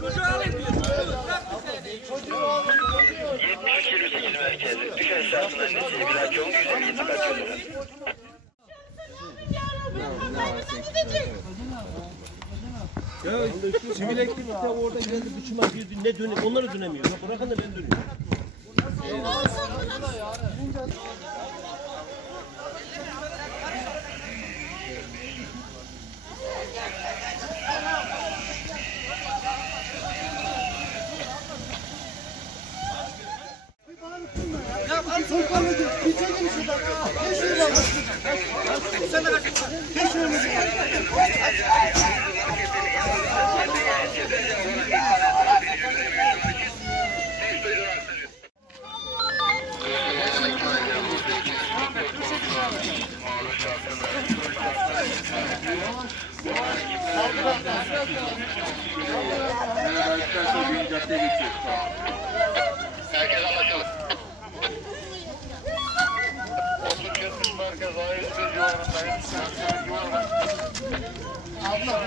Çocuğu alayım diyor. Bırak bir seni. 72 merkezi. Düşen şahsın annesi biraz yüzde bir kaçıyorlar. gidecek. Ya sivil ekibinde orada geldi bıçıma girdi ne dönüyor onları dönemiyor. Bırakın da ben dönüyorum. Herkes Abla.